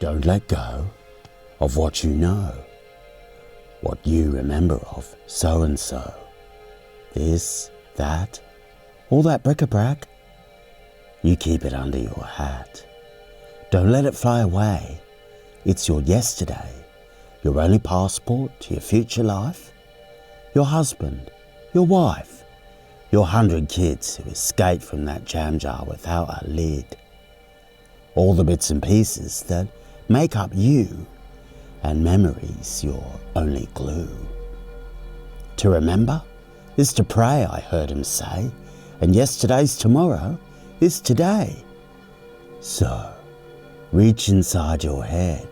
Don't let go of what you know, what you remember of so-and-so. This, that, all that bric-a-brac. You keep it under your hat. Don't let it fly away. It's your yesterday, your only passport to your future life. Your husband, your wife, your 100 kids who escaped from that jam jar without a lid. All the bits and pieces that make up you, and memories your only glue. To remember is to pray, I heard him say, and yesterday's tomorrow is today. So, reach inside your head,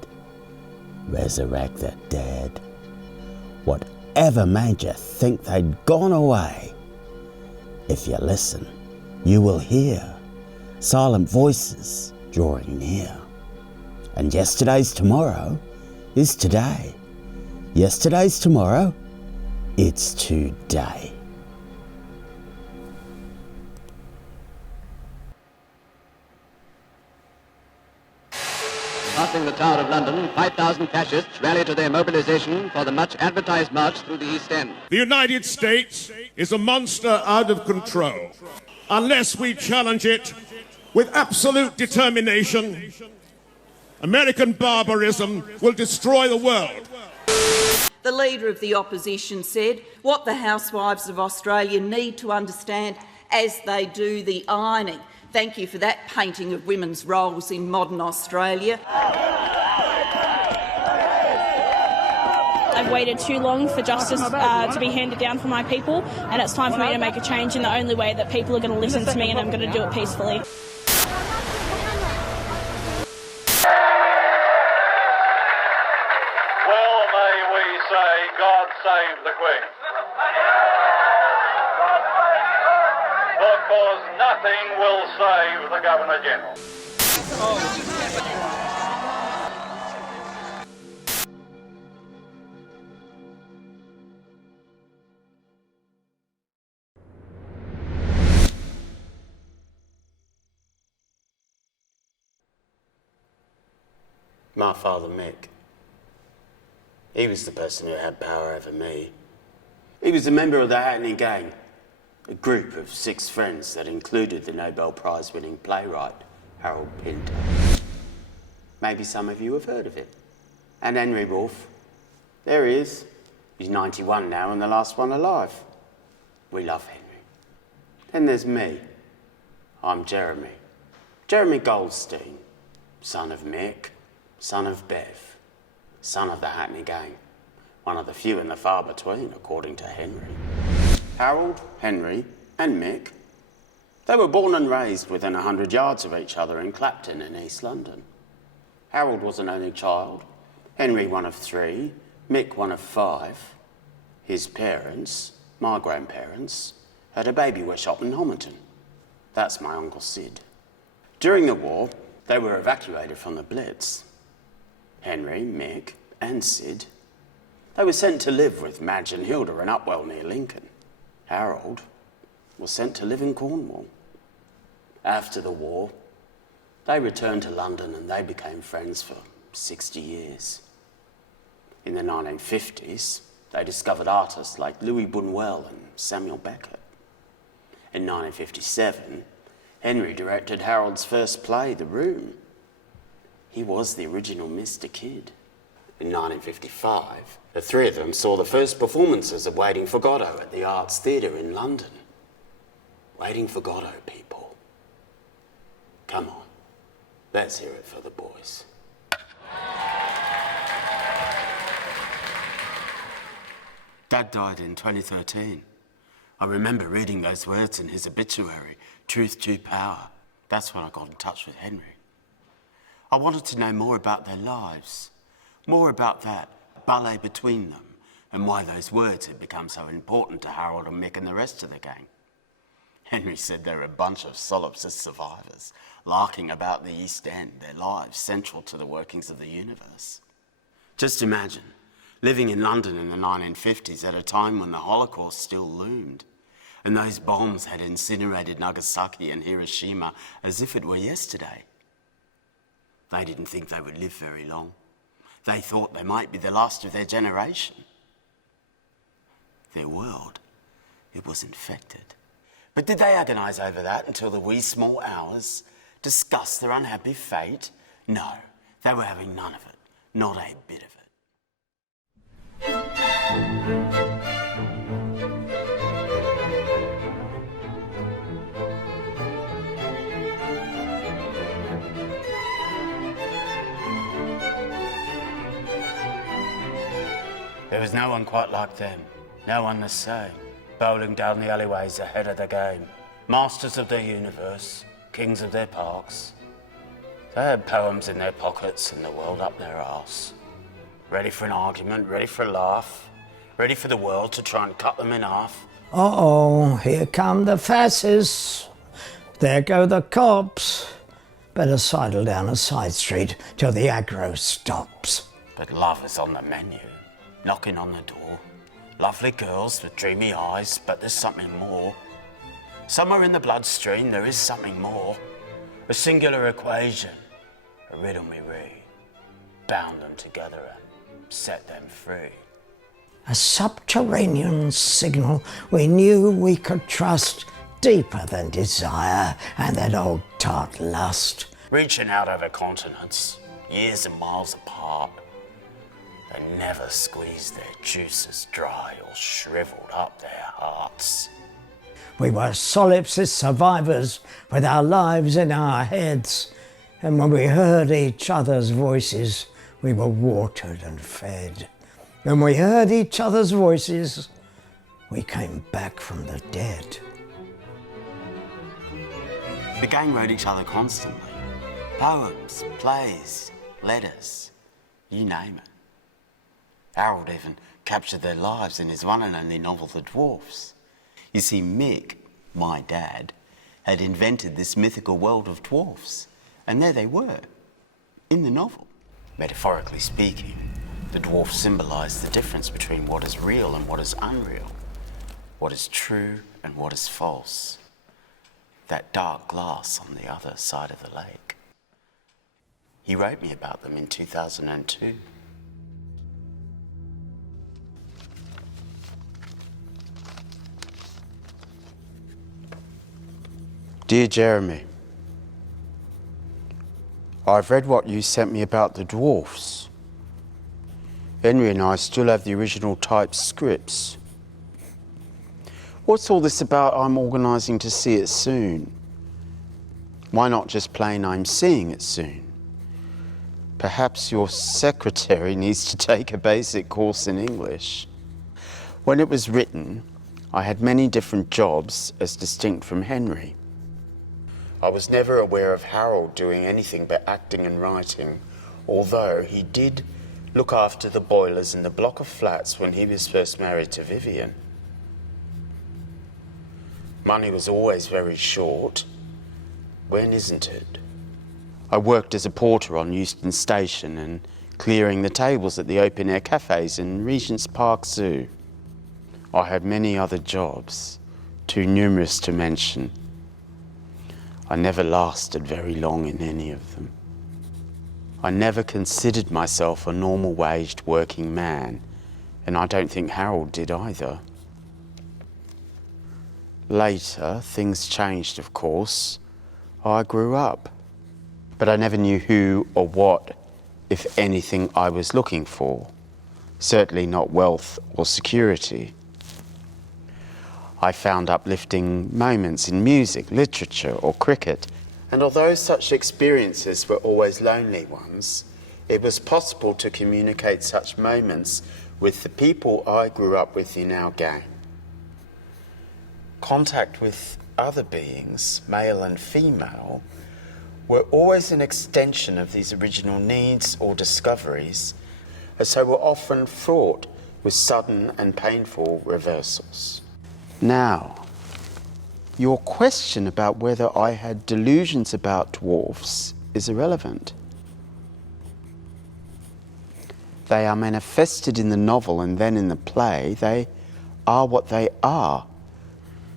resurrect the dead. Whatever made you think they'd gone away? If you listen, you will hear silent voices drawing near. And yesterday's tomorrow is today. Yesterday's tomorrow, it's today. Passing the Tower of London, 5,000 fascists rally to their mobilization for the much-advertised march through the East End. The United States is a monster out of control. Unless we challenge it with absolute determination, American barbarism will destroy the world. The Leader of the Opposition said what the housewives of Australia need to understand as they do the ironing. Thank you for that painting of women's roles in modern Australia. I've waited too long for justice to be handed down for my people, and it's time for me to make a change in the only way that people are going to listen to me, and I'm going to do it peacefully. Well, may we say, God save the Queen. Because nothing will save the Governor-General. My father, Mick. He was the person who had power over me. He was a member of the Hackney Gang, a group of 6 friends that included the Nobel Prize-winning playwright Harold Pinter. Maybe some of you have heard of it. And Henry Wolfe. There he is. He's 91 now and the last one alive. We love Henry. Then there's me. I'm Jeremy. Jeremy Goldstein, son of Mick, son of Bev, son of the Hackney Gang. One of the few and the far between, according to Henry. Harold, Henry, and Mick. They were born and raised within 100 yards of each other in Clapton in East London. Harold was an only child, Henry one of 3, Mick one of 5. His parents, my grandparents, had a baby shop in Homerton. That's my Uncle Sid. During the war, they were evacuated from the Blitz. Henry, Mick, and Sid. They were sent to live with Madge and Hilda in Upwell near Lincoln. Harold was sent to live in Cornwall. After the war, they returned to London and they became friends for 60 years. In the 1950s, they discovered artists like Louis Buñuel and Samuel Beckett. In 1957, Henry directed Harold's first play, The Room. He was the original Mr. Kidd. In 1955, the 3 of them saw the first performances of Waiting for Godot at the Arts Theatre in London. Waiting for Godot, people. Come on, let's hear it for the boys. Dad died in 2013. I remember reading those words in his obituary, truth to power. That's when I got in touch with Henry. I wanted to know more about their lives, more about that ballet between them, and why those words had become so important to Harold and Mick and the rest of the gang. Henry said they were a bunch of solipsist survivors, larking about the East End, their lives central to the workings of the universe. Just imagine living in London in the 1950s at a time when the Holocaust still loomed, and those bombs had incinerated Nagasaki and Hiroshima as if it were yesterday. They didn't think they would live very long. They thought they might be the last of their generation. Their world, it was infected. But did they agonise over that until the wee small hours, discuss their unhappy fate? No, they were having none of it, not a bit of it. There was no one quite like them, no one the same, bowling down the alleyways ahead of the game, masters of their universe, kings of their parks. They had poems in their pockets and the world up their arse. Ready for an argument, ready for a laugh, ready for the world to try and cut them in half. Uh-oh, here come the fascists. There go the cops. Better sidle down a side street till the aggro stops. But love is on the menu, knocking on the door. Lovely girls with dreamy eyes, but there's something more. Somewhere in the bloodstream there is something more. A singular equation, a riddle me read. Bound them together and set them free. A subterranean signal we knew we could trust, deeper than desire and that old tart lust. Reaching out over continents, years and miles apart, they never squeezed their juices dry or shriveled up their hearts. We were solipsist survivors with our lives in our heads, and when we heard each other's voices, we were watered and fed. When we heard each other's voices, we came back from the dead. The gang wrote each other constantly. Poems, plays, letters, you name it. Harold even captured their lives in his one and only novel, The Dwarfs. You see, Mick, my dad, had invented this mythical world of dwarfs, and there they were, in the novel. Metaphorically speaking, the dwarfs symbolised the difference between what is real and what is unreal, what is true and what is false. That dark glass on the other side of the lake. He wrote me about them in 2002. Dear Jeremy, I've read what you sent me about the dwarfs. Henry and I still have the original typed scripts. What's all this about I'm organising to see it soon? Why not just plain I'm seeing it soon? Perhaps your secretary needs to take a basic course in English. When it was written, I had many different jobs as distinct from Henry. I was never aware of Harold doing anything but acting and writing, although he did look after the boilers in the block of flats when he was first married to Vivian. Money was always very short. When isn't it? I worked as a porter on Euston Station and clearing the tables at the open-air cafes in Regent's Park Zoo. I had many other jobs, too numerous to mention. I never lasted very long in any of them. I never considered myself a normal-waged working man, and I don't think Harold did either. Later, things changed, of course. I grew up. But I never knew who or what, if anything, I was looking for. Certainly not wealth or security. I found uplifting moments in music, literature, or cricket. And although such experiences were always lonely ones, it was possible to communicate such moments with the people I grew up with in our gang. Contact with other beings, male and female, were always an extension of these original needs or discoveries, as they were often fraught with sudden and painful reversals. Now, your question about whether I had delusions about dwarfs is irrelevant. They are manifested in the novel and then in the play. They are what they are.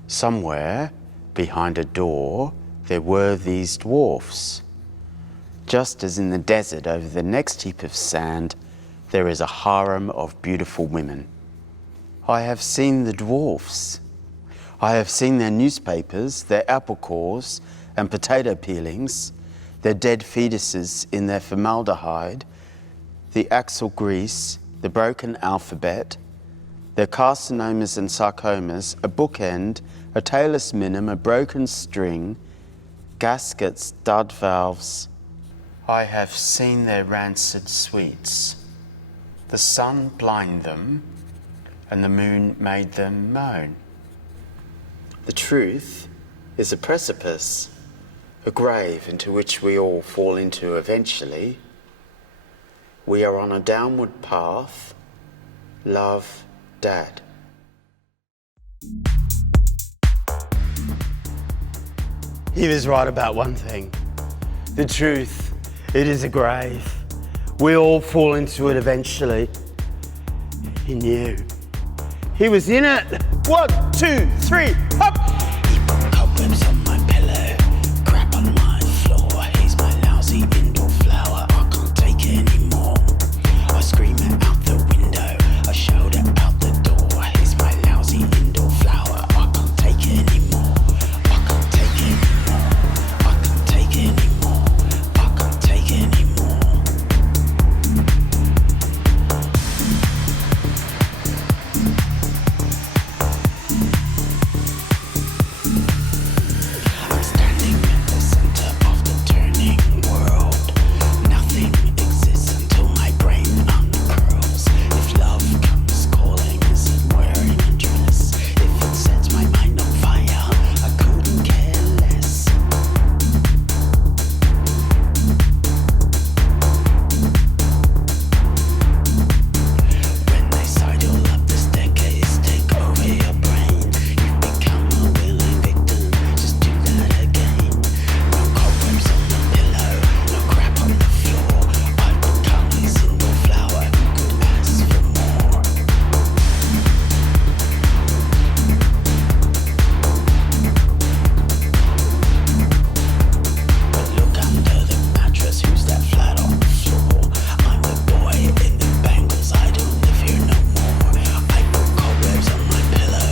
Somewhere, behind a door, there were these dwarfs. just as in the desert over the next heap of sand, there is a harem of beautiful women. I have seen the dwarfs. I have seen their newspapers, their apple cores and potato peelings, their dead fetuses in their formaldehyde, the axle grease, the broken alphabet, their carcinomas and sarcomas, a bookend, a talus minim, a broken string, gaskets, stud valves. I have seen their rancid sweets. The sun blinded them, and the moon made them moan. The truth is a precipice, a grave into which we all fall into eventually. We are on a downward path. Love, Dad. He was right about one thing. The truth, it is a grave. We all fall into it eventually. He knew. He was in it. 1, 2, 3, up! He put cobwebs on my pillow, crap on my floor. He's my lousy indoor flower. I can't take it anymore. I scream it out the window. I shout it out the door. He's my lousy indoor flower. I can't take it anymore. I can't take it anymore. I can't take it anymore. I can't take it anymore. I'm standing in the center of the turning world. Nothing exists until my brain uncurls. If love comes calling, is it wearing a dress? If it sets my mind on fire, I couldn't care less. When they sidle up the staircase, take over your brain. You've become a willing victim, just do that again. No cobwebs on the pillow, no crap on the floor. I've become a single flower who could ask for more. But look under the mattress, who's that flat on the floor? I'm the boy in the bangles, I don't live here no more. I put cobwebs on my pillow,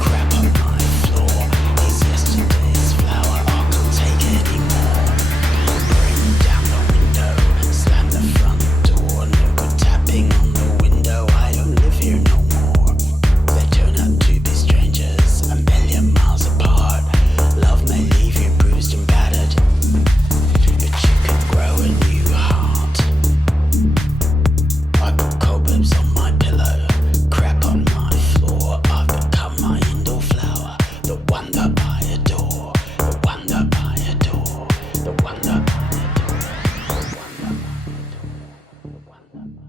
crap on my floor. He's yesterday's flower, I can't take it anymore. Bring down the window, slam the front door. No good tapping on the window, I don't live here no more. They turn out to be strangers, a million miles apart. Love may leave you bruised and battered, but you can grow a new heart. I put cobwebs on my pillow, crap on my floor. I've become my indoor flower, the one that I adore, the one that I adore, the one that I adore, the one that I adore, the one that I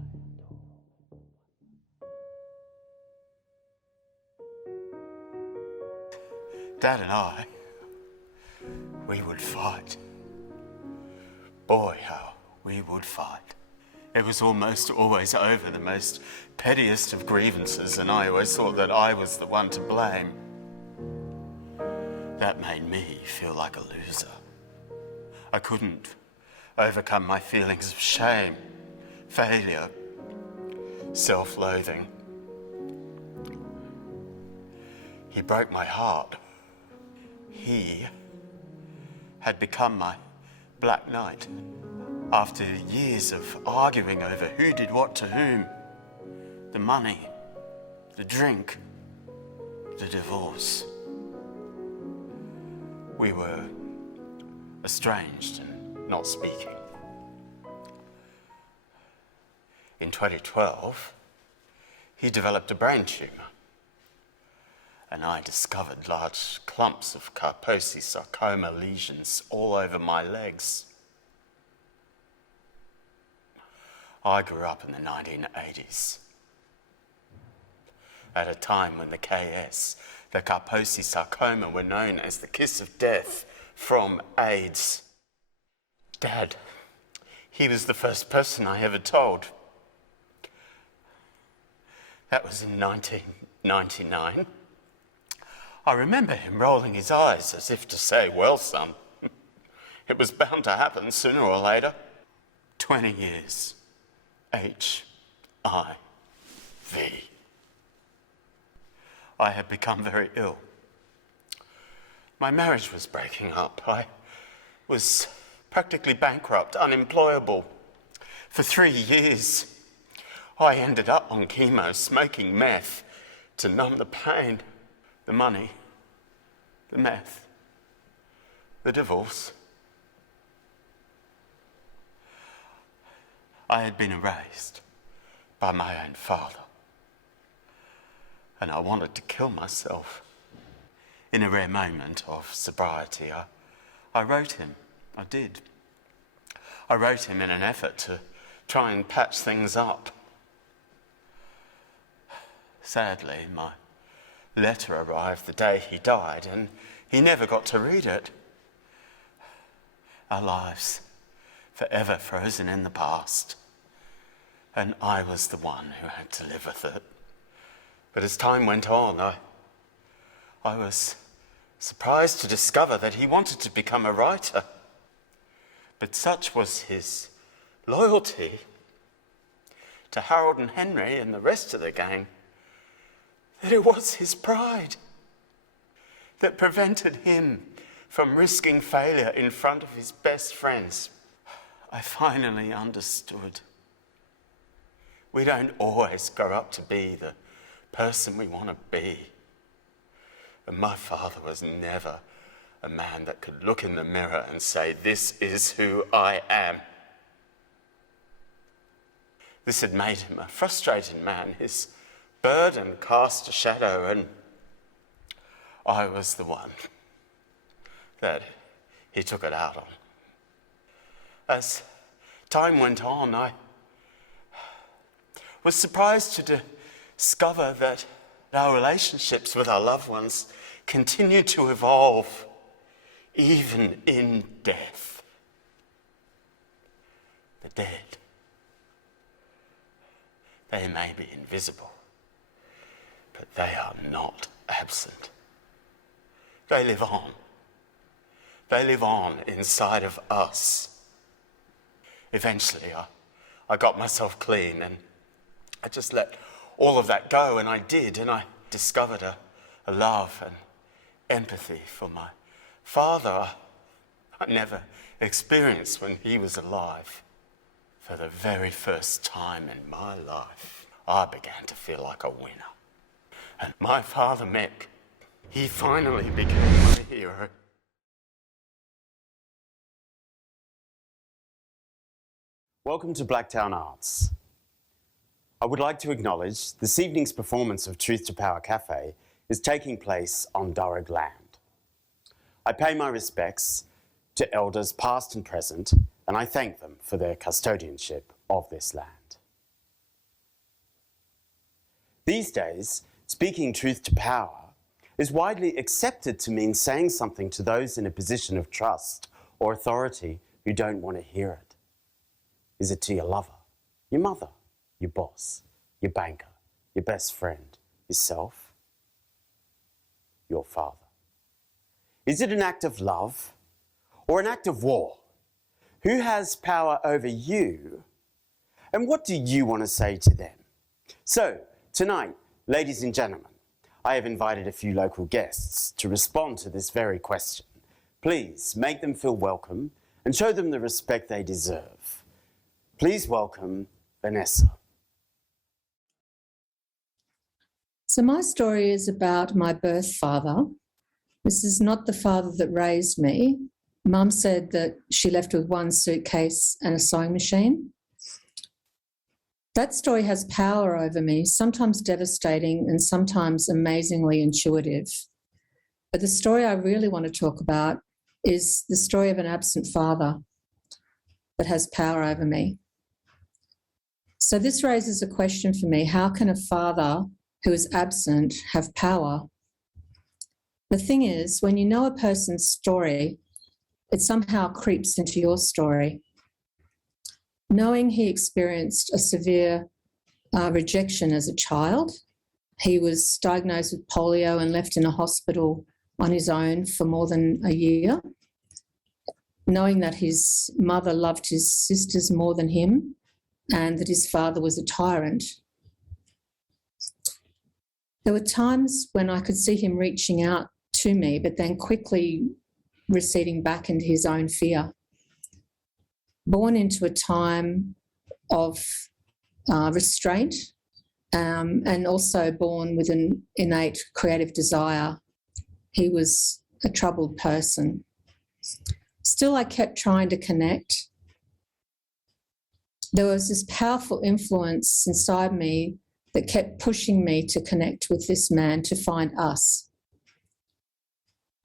adore. Dad and I, we would fight. Boy, how we would fight. It was almost always over the most pettiest of grievances, and I always thought that I was the one to blame. That made me feel like a loser. I couldn't overcome my feelings of shame, failure, self-loathing. He broke my heart. He had become my Black Knight. After years of arguing over who did what to whom, the money, the drink, the divorce, we were estranged and not speaking. In 2012, he developed a brain tumor, and I discovered large clumps of Kaposi sarcoma lesions all over my legs. I grew up in the 1980s, at a time when the KS, the Kaposi sarcoma, were known as the kiss of death from AIDS. Dad, he was the first person I ever told. That was in 1999. I remember him rolling his eyes as if to say, well, son, It was bound to happen sooner or later. 20 years. HIV. I had become very ill. My marriage was breaking up. I was practically bankrupt, unemployable. For 3 years, I ended up on chemo, smoking meth to numb the pain, the money, the meth, the divorce. I had been erased by my own father, and I wanted to kill myself. In a rare moment of sobriety, I wrote him. I did. I wrote him in an effort to try and patch things up. Sadly, my letter arrived the day he died, and he never got to read it. Our lives forever frozen in the past, and I was the one who had to live with it. But as time went on, I was surprised to discover that he wanted to become a writer. But such was his loyalty to Harold and Henry and the rest of the gang that it was his pride that prevented him from risking failure in front of his best friends. I finally understood. We don't always grow up to be the person we want to be. And my father was never a man that could look in the mirror and say, "This is who I am." This had made him a frustrated man. His burden cast a shadow, and I was the one that he took it out on. As time went on, I was surprised to discover that our relationships with our loved ones continue to evolve, even in death. The dead, they may be invisible, but they are not absent. They live on. They live on inside of us. Eventually, I got myself clean, and I just let all of that go, and I did, and I discovered a love and empathy for my father I never experienced when he was alive. For the very first time in my life, I began to feel like a winner. And my father, Mick, he finally became my hero. Welcome to Blacktown Arts. I would like to acknowledge this evening's performance of Truth to Power Café is taking place on Durrag land. I pay my respects to elders past and present, and I thank them for their custodianship of this land. These days, speaking truth to power is widely accepted to mean saying something to those in a position of trust or authority who don't want to hear it. Is it to your lover, your mother, your boss, your banker, your best friend, yourself, your father? Is it an act of love or an act of war? Who has power over you, and what do you want to say to them? So, tonight, ladies and gentlemen, I have invited a few local guests to respond to this very question. Please make them feel welcome and show them the respect they deserve. Please welcome Vanessa. So my story is about my birth father. This is not the father that raised me. Mum said that she left with one suitcase and a sewing machine. That story has power over me, sometimes devastating and sometimes amazingly intuitive. But the story I really want to talk about is the story of an absent father that has power over me. So this raises a question for me: how can a father who is absent have power? The thing is, when you know a person's story, it somehow creeps into your story. Knowing he experienced a severe rejection as a child, he was diagnosed with polio and left in a hospital on his own for more than a year. knowing that his mother loved his sisters more than him and that his father was a tyrant. There were times when I could see him reaching out to me, but then quickly receding back into his own fear. Born into a time of restraint, and also born with an innate creative desire, he was a troubled person. Still, I kept trying to connect. There was this powerful influence inside me that kept pushing me to connect with this man, to find us.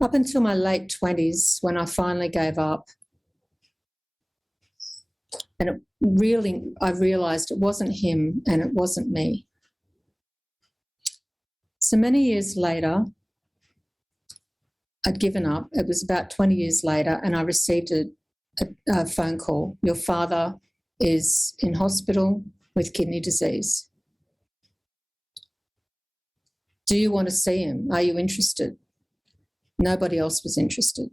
Up until my late 20s, when I finally gave up, and I realised it wasn't him and it wasn't me. So many years later, I'd given up. It was about 20 years later, and I received a phone call. Your father is in hospital with kidney disease. Do you want to see him? Are you interested? Nobody else was interested.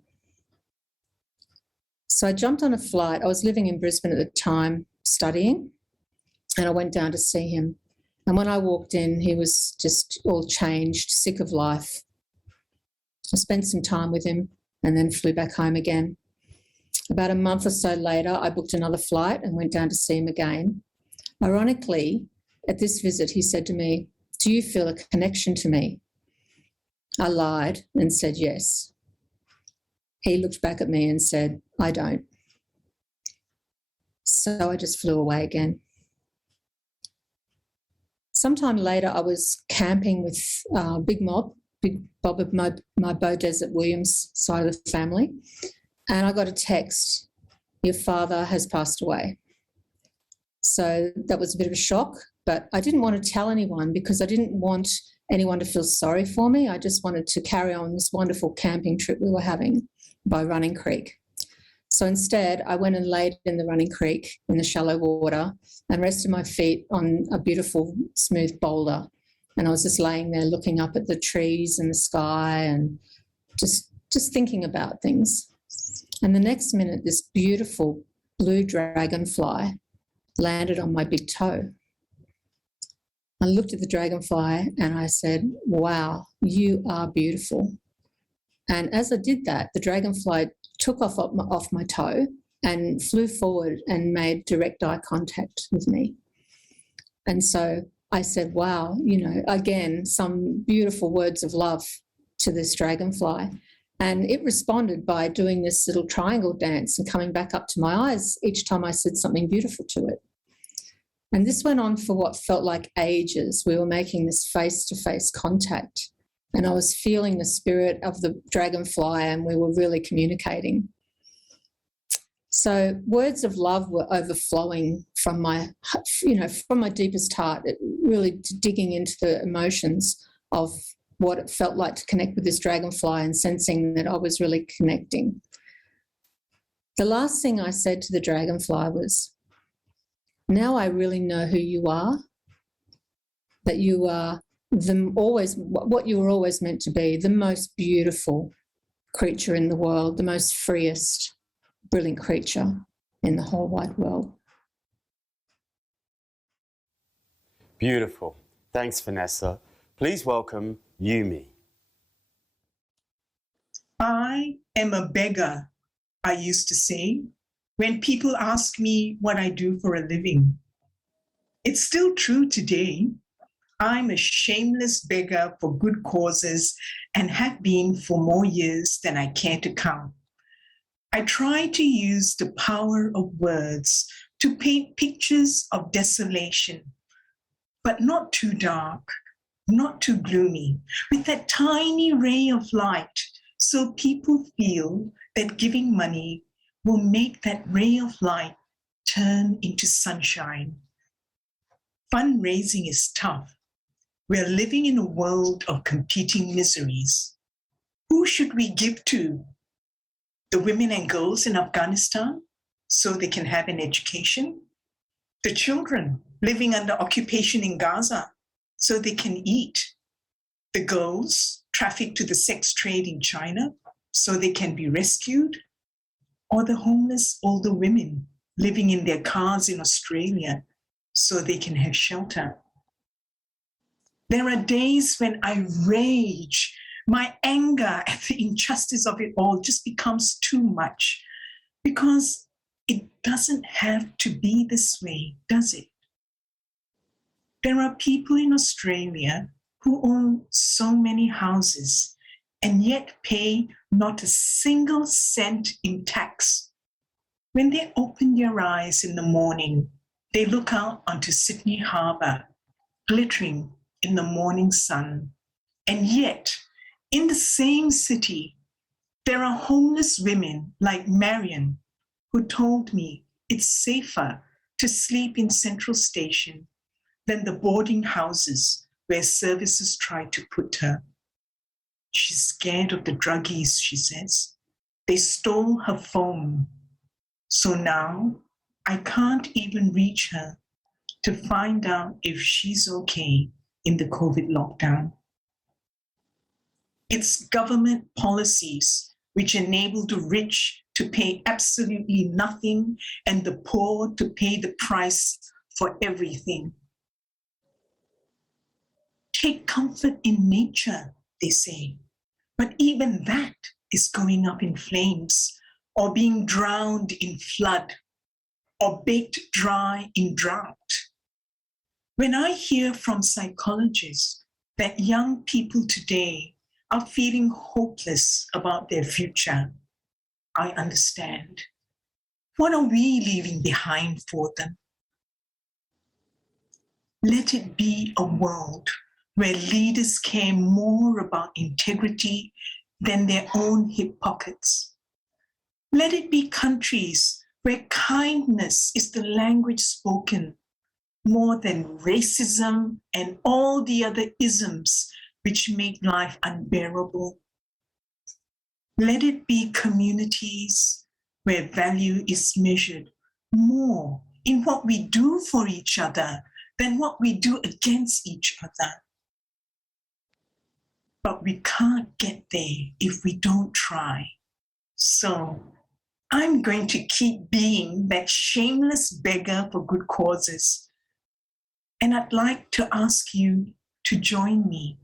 So I jumped on a flight. I was living in Brisbane at the time, studying, and I went down to see him. And when I walked in, he was just all changed, sick of life. I spent some time with him and then flew back home again. About a month or so later, I booked another flight and went down to see him again. Ironically, at this visit, he said to me, "Do you feel a connection to me?" I lied and said yes. He looked back at me and said, "I don't." So I just flew away again. Sometime later, I was camping with Big Bob of my Bow Desert Williams side of the family, and I got a text, "Your father has passed away." So that was a bit of a shock, but I didn't want to tell anyone because I didn't want anyone to feel sorry for me. I just wanted to carry on this wonderful camping trip we were having by Running Creek. So instead, I went and laid in the Running Creek in the shallow water and rested my feet on a beautiful smooth boulder. And I was just laying there looking up at the trees and the sky and just thinking about things. And the next minute, this beautiful blue dragonfly landed on my big toe. I looked at the dragonfly and I said, "Wow, you are beautiful." And as I did that, the dragonfly took off my toe and flew forward and made direct eye contact with me. And so I said, wow, again, some beautiful words of love to this dragonfly. And it responded by doing this little triangle dance and coming back up to my eyes each time I said something beautiful to it. And this went on for what felt like ages. We were making this face-to-face contact, and I was feeling the spirit of the dragonfly, and we were really communicating. So words of love were overflowing from my deepest heart, really digging into the emotions of what it felt like to connect with this dragonfly and sensing that I was really connecting. The last thing I said to the dragonfly was, "Now I really know who you are, that you are what you were always meant to be, the most beautiful creature in the world, the most freest, brilliant creature in the whole wide world." Beautiful. Thanks, Vanessa. Please welcome Yumi. I am a beggar, I used to say, when people ask me what I do for a living. It's still true today. I'm a shameless beggar for good causes and have been for more years than I care to count. I try to use the power of words to paint pictures of desolation, but not too dark, not too gloomy, with that tiny ray of light so people feel that giving money will make that ray of light turn into sunshine. Fundraising is tough. We're living in a world of competing miseries. Who should we give to? The women and girls in Afghanistan so they can have an education? The children living under occupation in Gaza so they can eat? The girls trafficked to the sex trade in China so they can be rescued? or the homeless older women living in their cars in Australia so they can have shelter. There are days when I rage. My anger at the injustice of it all just becomes too much because it doesn't have to be this way, does it? There are people in Australia who own so many houses and yet pay not a single cent in tax. When they open their eyes in the morning, they look out onto Sydney Harbour, glittering in the morning sun. And yet, in the same city, there are homeless women like Marion who told me it's safer to sleep in Central Station than the boarding houses where services try to put her. She's scared of the druggies, she says. They stole her phone. So now I can't even reach her to find out if she's okay in the COVID lockdown. It's government policies which enable the rich to pay absolutely nothing and the poor to pay the price for everything. Take comfort in nature, they say, but even that is going up in flames or being drowned in flood or baked dry in drought. When I hear from psychologists that young people today are feeling hopeless about their future, I understand. What are we leaving behind for them? Let it be a world where leaders care more about integrity than their own hip pockets. Let it be countries where kindness is the language spoken more than racism and all the other isms which make life unbearable. Let it be communities where value is measured more in what we do for each other than what we do against each other. But we can't get there if we don't try. So I'm going to keep being that shameless beggar for good causes. And I'd like to ask you to join me.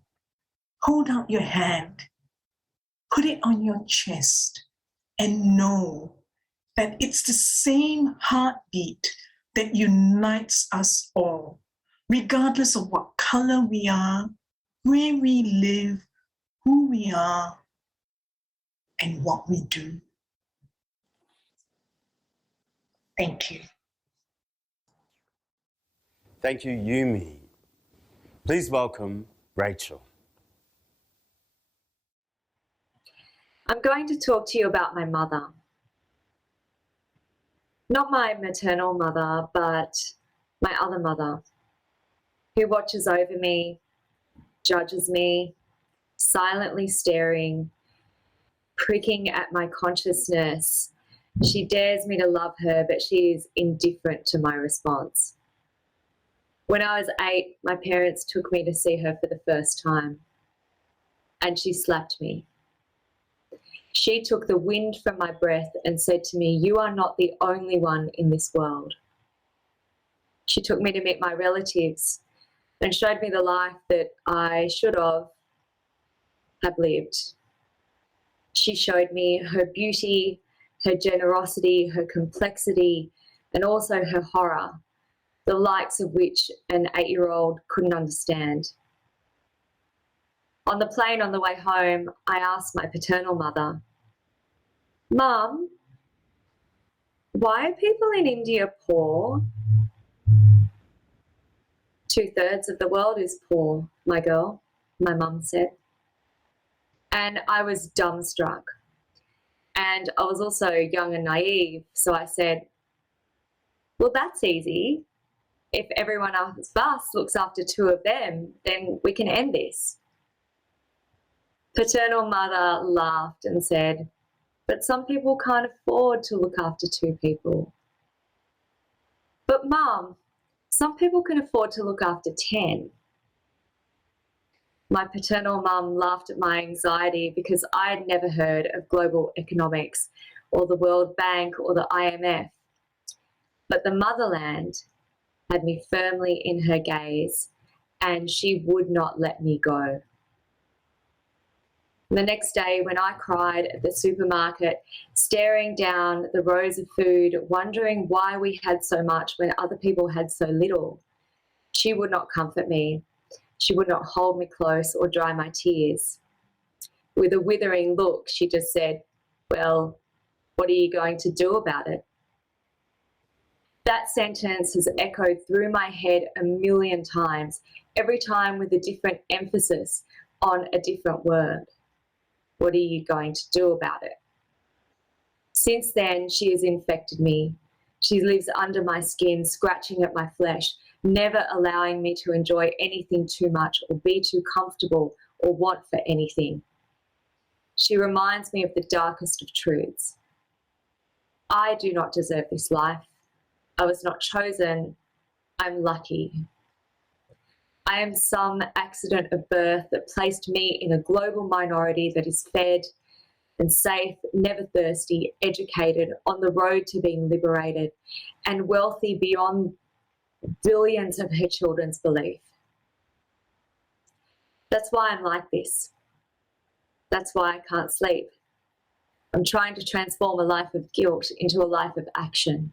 Hold out your hand, put it on your chest, and know that it's the same heartbeat that unites us all, regardless of what color we are, where we live, who we are, and what we do. Thank you. Thank you, Yumi. Please welcome Rachel. I'm going to talk to you about my mother. Not my maternal mother, but my other mother, who watches over me, judges me, silently staring, pricking at my consciousness. She dares me to love her, but she is indifferent to my response. When I was 8, my parents took me to see her for the first time, and she slapped me. She took the wind from my breath and said to me, "You are not the only one in this world." She took me to meet my relatives and showed me the life that I should have lived. She showed me her beauty, her generosity, her complexity, and also her horror, the likes of which an 8-year-old couldn't understand. On the plane on the way home, I asked my paternal mother, "Mum, why are people in India poor?" "2/3 of the world is poor, my girl," my mum said. And I was dumbstruck. And I was also young and naive, so I said, "Well, that's easy. If everyone else looks after 2 of them, then we can end this." Paternal mother laughed and said, "But some people can't afford to look after 2 people." "But Mum, some people can afford to look after 10. My paternal mum laughed at my anxiety because I had never heard of global economics or the World Bank or the IMF. But the motherland had me firmly in her gaze, and she would not let me go. The next day, when I cried at the supermarket, staring down the rows of food, wondering why we had so much when other people had so little, she would not comfort me. She would not hold me close or dry my tears. With a withering look, she just said, "Well, what are you going to do about it?" That sentence has echoed through my head a million times, every time with a different emphasis on a different word. What are you going to do about it? Since then, she has infected me. She lives under my skin, scratching at my flesh, never allowing me to enjoy anything too much or be too comfortable or want for anything. She reminds me of the darkest of truths. I do not deserve this life. I was not chosen. I'm lucky. I am some accident of birth that placed me in a global minority that is fed and safe, never thirsty, educated, on the road to being liberated, and wealthy beyond billions of her children's belief. That's why I'm like this. That's why I can't sleep. I'm trying to transform a life of guilt into a life of action.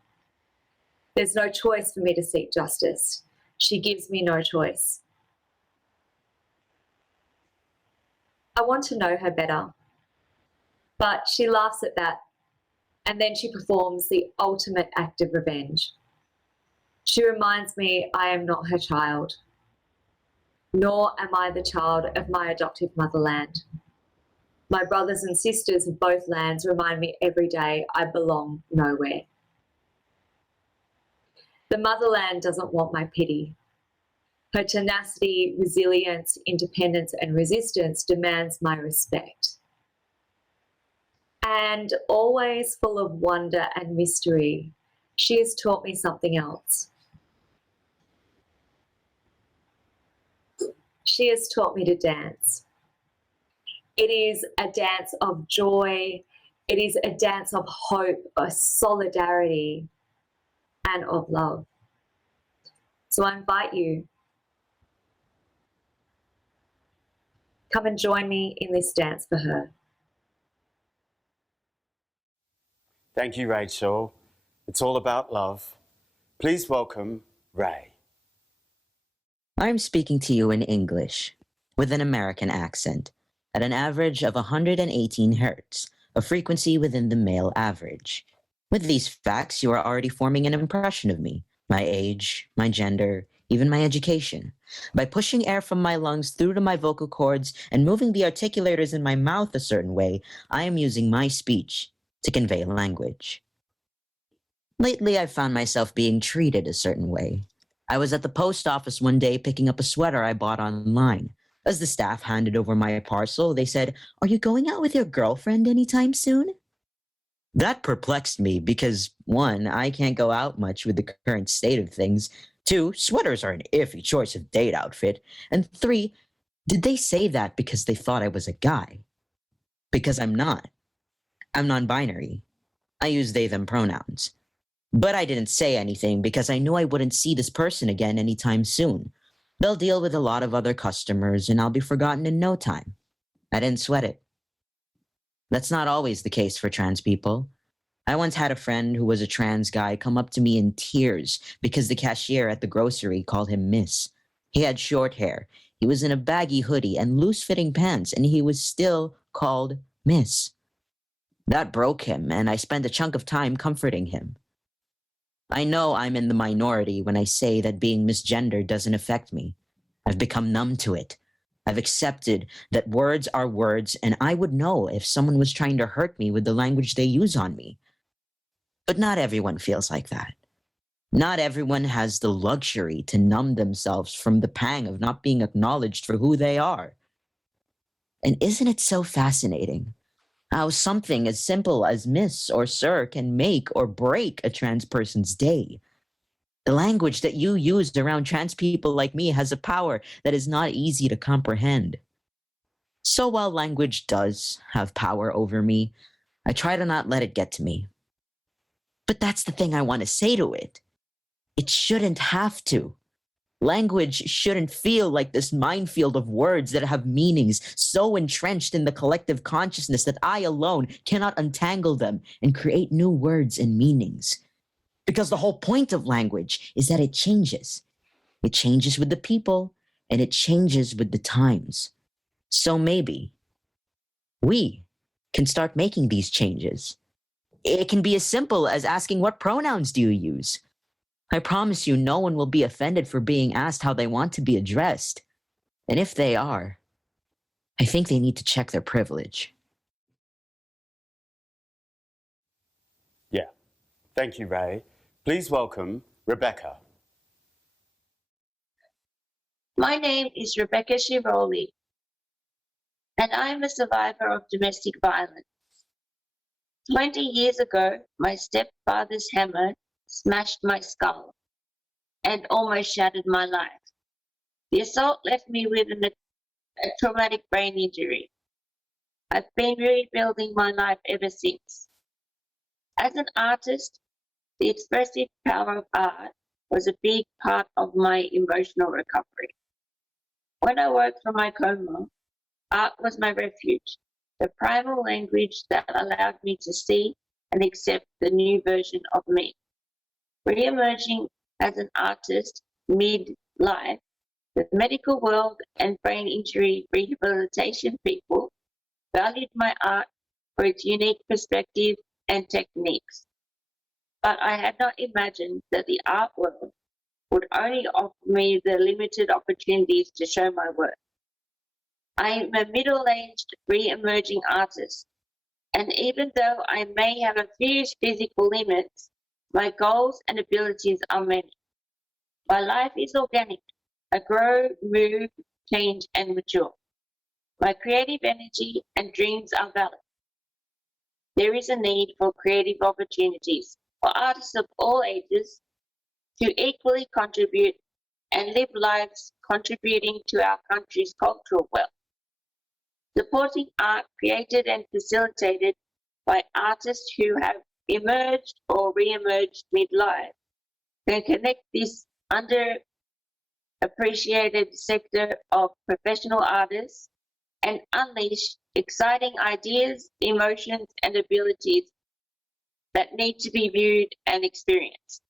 There's no choice for me to seek justice. She gives me no choice. I want to know her better, but she laughs at that, and then she performs the ultimate act of revenge. She reminds me I am not her child, nor am I the child of my adoptive motherland. My brothers and sisters of both lands remind me every day I belong nowhere. The motherland doesn't want my pity. Her tenacity, resilience, independence, and resistance demands my respect. And always full of wonder and mystery, she has taught me something else. She has taught me to dance. It is a dance of joy. It is a dance of hope, of solidarity, and of love. So I invite you, come and join me in this dance for her. Thank you, Rachel. It's all about love. Please welcome Ray. I'm speaking to you in English, with an American accent, at an average of 118 hertz, a frequency within the male average. With these facts, you are already forming an impression of me, my age, my gender, even my education. By pushing air from my lungs through to my vocal cords and moving the articulators in my mouth a certain way, I am using my speech to convey language. Lately, I've found myself being treated a certain way. I was at the post office one day picking up a sweater I bought online. As the staff handed over my parcel, they said, "Are you going out with your girlfriend anytime soon?" That perplexed me because, 1, I can't go out much with the current state of things. 2, sweaters are an iffy choice of date outfit. And 3, did they say that because they thought I was a guy? Because I'm not. I'm non-binary. I use they/them pronouns. But I didn't say anything because I knew I wouldn't see this person again anytime soon. They'll deal with a lot of other customers and I'll be forgotten in no time. I didn't sweat it. That's not always the case for trans people. I once had a friend who was a trans guy come up to me in tears because the cashier at the grocery called him Miss. He had short hair, he was in a baggy hoodie and loose-fitting pants, and he was still called Miss. That broke him, and I spent a chunk of time comforting him. I know I'm in the minority when I say that being misgendered doesn't affect me. I've become numb to it. I've accepted that words are words, and I would know if someone was trying to hurt me with the language they use on me. But not everyone feels like that. Not everyone has the luxury to numb themselves from the pang of not being acknowledged for who they are. And isn't it so fascinating how something as simple as Miss or Sir can make or break a trans person's day? The language that you used around trans people like me has a power that is not easy to comprehend. So while language does have power over me, I try to not let it get to me. But that's the thing I want to say to it. It shouldn't have to. Language shouldn't feel like this minefield of words that have meanings so entrenched in the collective consciousness that I alone cannot untangle them and create new words and meanings. Because the whole point of language is that it changes. It changes with the people, and it changes with the times. So maybe we can start making these changes. It can be as simple as asking, what pronouns do you use? I promise you, no one will be offended for being asked how they want to be addressed. And if they are, I think they need to check their privilege. Yeah. Thank you, Ray. Please welcome Rebecca. My name is Rebecca Shiroli, and I'm a survivor of domestic violence. 20 years ago, my stepfather's hammer smashed my skull and almost shattered my life. The assault left me with a traumatic brain injury. I've been rebuilding my life ever since. As an artist, the expressive power of art was a big part of my emotional recovery. When I woke from my coma, art was my refuge, the primal language that allowed me to see and accept the new version of me. Re-emerging as an artist mid-life, the medical world and brain injury rehabilitation people valued my art for its unique perspective and techniques. But I had not imagined that the art world would only offer me the limited opportunities to show my work. I am a middle-aged, re-emerging artist, and even though I may have a few physical limits, my goals and abilities are many. My life is organic. I grow, move, change, and mature. My creative energy and dreams are valid. There is a need for creative opportunities for artists of all ages to equally contribute and live lives contributing to our country's cultural wealth. Supporting art created and facilitated by artists who have emerged or re-emerged midlife can connect this underappreciated sector of professional artists and unleash exciting ideas, emotions, and abilities that need to be viewed and experienced.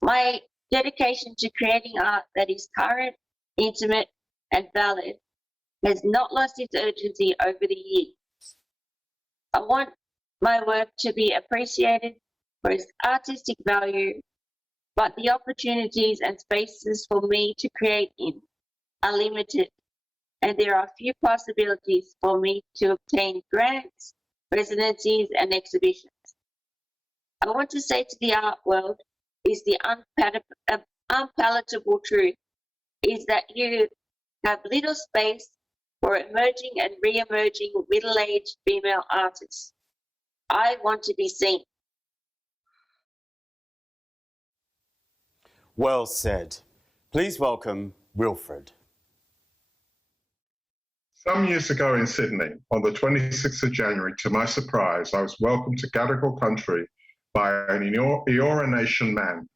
My dedication to creating art that is current, intimate, and valid has not lost its urgency over the years. I want my work to be appreciated for its artistic value, but the opportunities and spaces for me to create in are limited, and there are few possibilities for me to obtain grants, residencies, and exhibitions. I want to say to the art world is the unpalatable truth is that you have little space for emerging and re-emerging middle-aged female artists. I want to be seen. Well said. Please welcome Wilfred. Some years ago in Sydney, on the 26th of January, to my surprise, I was welcomed to Gadigal country by an Eora Nation man.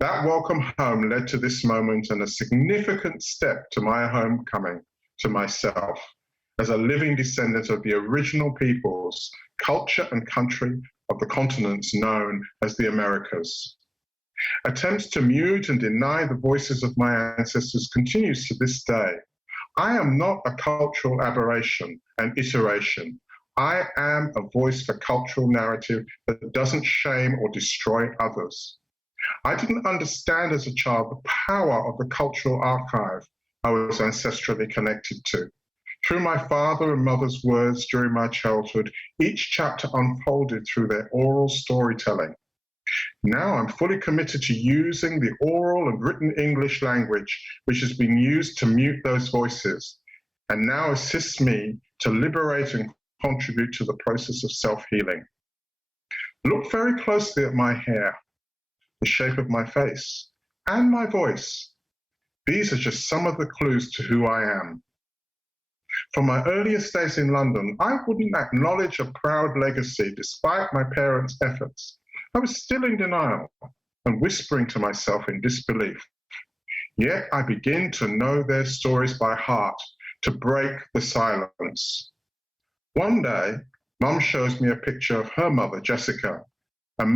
That welcome home led to this moment and a significant step to my homecoming to myself as a living descendant of the original peoples, culture and country of the continents known as the Americas. Attempts to mute and deny the voices of my ancestors continues to this day. I am not a cultural aberration and iteration. I am a voice for cultural narrative that doesn't shame or destroy others. I didn't understand as a child the power of the cultural archive I was ancestrally connected to. Through my father and mother's words during my childhood, each chapter unfolded through their oral storytelling. Now I'm fully committed to using the oral and written English language, which has been used to mute those voices, and now assists me to liberate and contribute to the process of self-healing. Look very closely at my hair, the shape of my face, and my voice. These are just some of the clues to who I am. From my earliest days in London, I wouldn't acknowledge a proud legacy despite my parents' efforts. I was still in denial and whispering to myself in disbelief. Yet I begin to know their stories by heart, to break the silence. One day, Mum shows me a picture of her mother, Jessica, and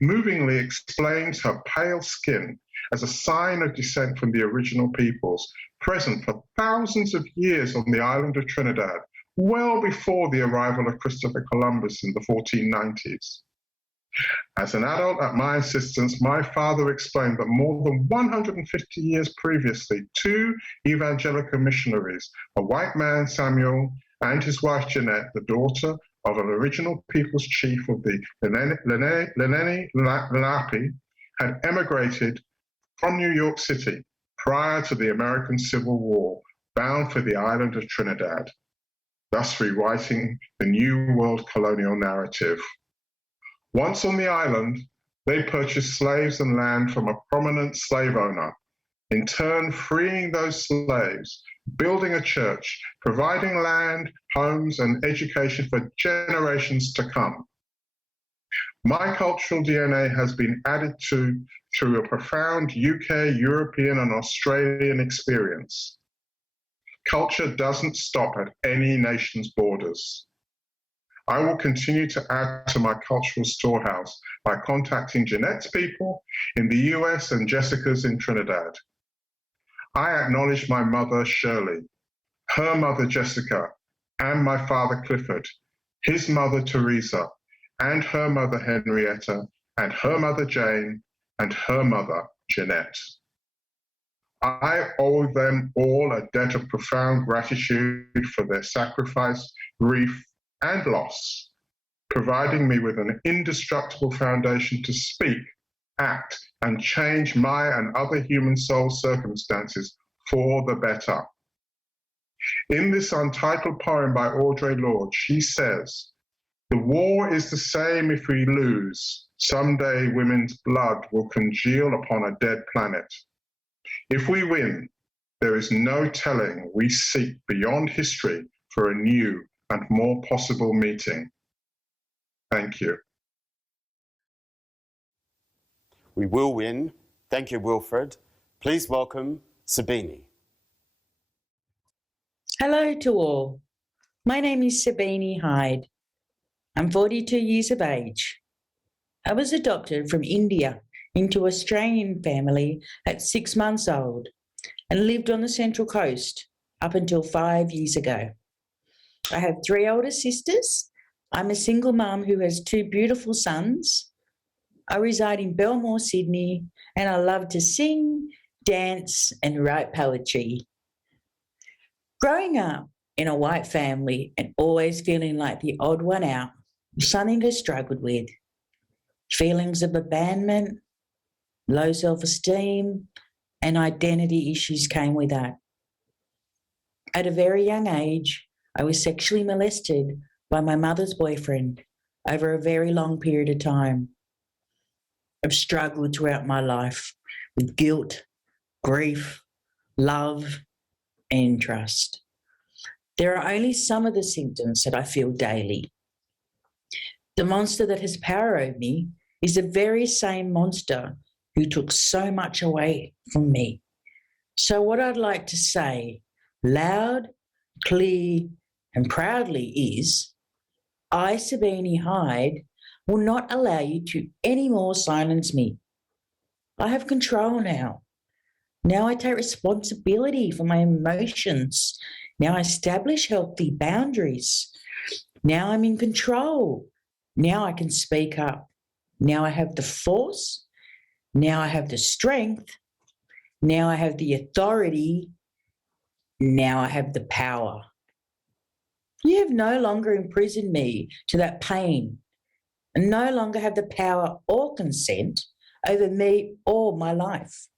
movingly explains her pale skin as a sign of descent from the original peoples, present for thousands of years on the island of Trinidad, well before the arrival of Christopher Columbus in the 1490s. As an adult, at my insistence, my father explained that more than 150 years previously, two evangelical missionaries, a white man, Samuel, and his wife, Jeanette, the daughter of an original people's chief of the Lenni Lenape, had emigrated from New York City prior to the American Civil War, bound for the island of Trinidad, thus rewriting the New World colonial narrative. Once on the island, they purchased slaves and land from a prominent slave owner, in turn freeing those slaves, building a church, providing land, homes, and education for generations to come. My cultural DNA has been added to through a profound UK, European, and Australian experience. Culture doesn't stop at any nation's borders. I will continue to add to my cultural storehouse by contacting Jeanette's people in the US and Jessica's in Trinidad. I acknowledge my mother, Shirley, her mother, Jessica, and my father, Clifford, his mother, Teresa, and her mother, Henrietta, and her mother, Jane, and her mother, Jeanette. I owe them all a debt of profound gratitude for their sacrifice, grief, and loss, providing me with an indestructible foundation to speak, act, and change my and other human soul circumstances for the better. In this untitled poem by Audre Lorde, she says, "The war is the same if we lose. Someday women's blood will congeal upon a dead planet. If we win, there is no telling we seek beyond history for a new and more possible meeting." Thank you. We will win. Thank you, Wilfred. Please welcome Sabini. Hello to all. My name is Sabini Hyde. I'm 42 years of age. I was adopted from India into Australian family at 6 months old and lived on the Central Coast up until 5 years ago. I have 3 older sisters. I'm a single mum who has 2 beautiful sons. I reside in Belmore, Sydney, and I love to sing, dance, and write poetry. Growing up in a white family and always feeling like the odd one out was something I struggled with. Feelings of abandonment, low self-esteem, and identity issues came with that. At a very young age, I was sexually molested by my mother's boyfriend over a very long period of time. I've struggled throughout my life with guilt, grief, love, and trust. There are only some of the symptoms that I feel daily. The monster that has power over me is the very same monster who took so much away from me. So what I'd like to say loud, clear, and proudly is, I, Sabini Hyde, will not allow you to anymore silence me. I have control now. Now I take responsibility for my emotions. Now I establish healthy boundaries. Now I'm in control. Now I can speak up. Now I have the force. Now I have the strength. Now I have the authority. Now I have the power. You have no longer imprisoned me to that pain and no longer have the power or consent over me or my life.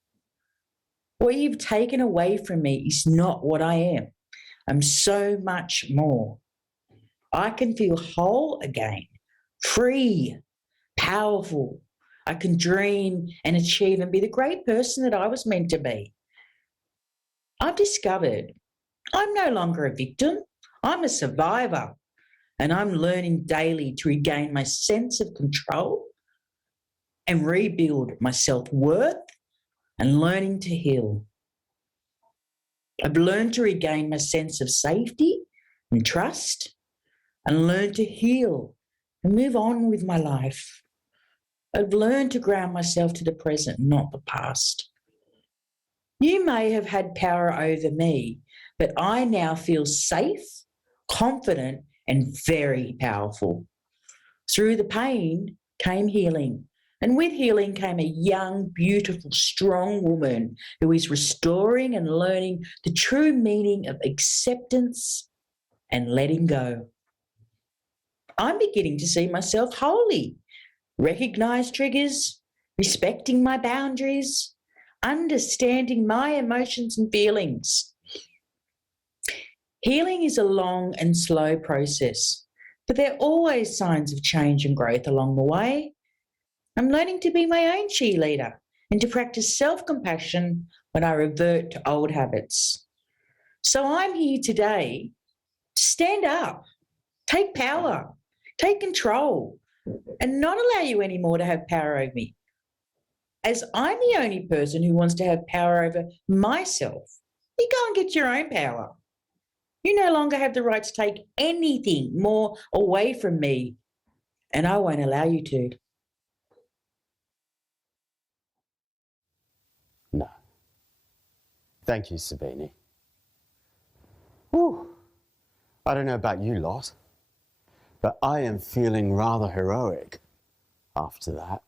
What you've taken away from me is not what I am. I'm so much more. I can feel whole again, free, powerful. I can dream and achieve and be the great person that I was meant to be. I've discovered I'm no longer a victim I'm a survivor, and I'm learning daily to regain my sense of control and rebuild my self-worth and learning to heal. I've learned to regain my sense of safety and trust and learned to heal and move on with my life. I've learned to ground myself to the present, not the past. You may have had power over me, but I now feel safe, confident, and very powerful. Through the pain came healing, and with healing came a young, beautiful, strong woman who is restoring and learning the true meaning of acceptance and letting go. I'm beginning to see myself wholly, recognize triggers, respecting my boundaries, understanding my emotions and feelings. Healing is a long and slow process, but there are always signs of change and growth along the way. I'm learning to be my own cheerleader and to practice self-compassion when I revert to old habits. So I'm here today to stand up, take power, take control, and not allow you anymore to have power over me. As I'm the only person who wants to have power over myself, you go and get your own power. You no longer have the right to take anything more away from me, and I won't allow you to. No. Thank you, Sabini. Whew. I don't know about you lot, but I am feeling rather heroic after that.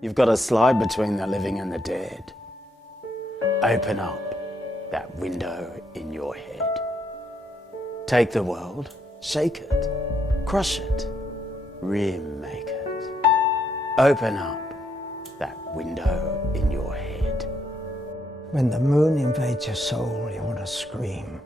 You've got to slide between the living and the dead. Open up that window in your head. Take the world, shake it, crush it, remake it. Open up that window in your head. When the moon invades your soul, you want to scream.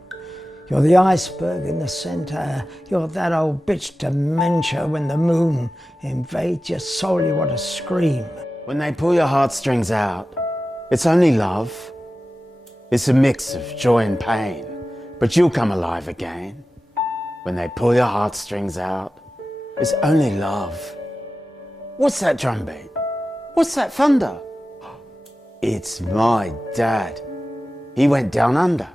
You're the iceberg in the centre. You're that old bitch dementia. When the moon invades your soul, you want to scream. When they pull your heartstrings out, it's only love. It's a mix of joy and pain, but you'll come alive again. When they pull your heartstrings out, it's only love. What's that drumbeat? What's that thunder? It's my dad. He went down under,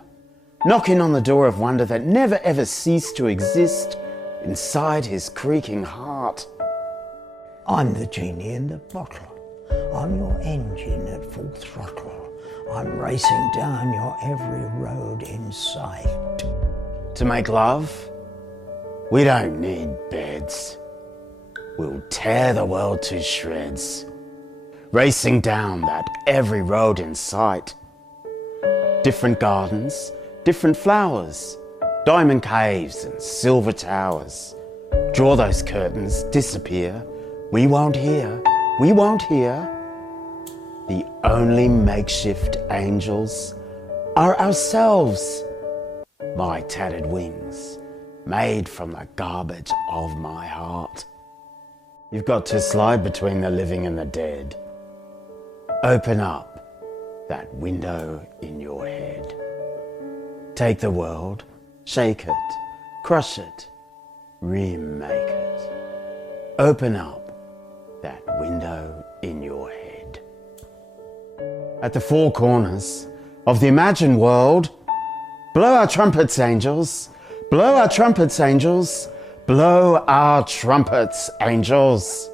knocking on the door of wonder that never ever ceased to exist inside his creaking heart. I'm the genie in the bottle. I'm your engine at full throttle. I'm racing down your every road in sight. To make love, we don't need beds. We'll tear the world to shreds, racing down that every road in sight. Different gardens, different flowers, diamond caves and silver towers. Draw those curtains, disappear. We won't hear. We won't hear. The only makeshift angels are ourselves. My tattered wings, made from the garbage of my heart. You've got to slide between the living and the dead. Open up that window in your head. Take the world, shake it, crush it, remake it. Open up that window in your head. At the four corners of the imagined world, blow our trumpets, angels. Blow our trumpets, angels. Blow our trumpets, angels.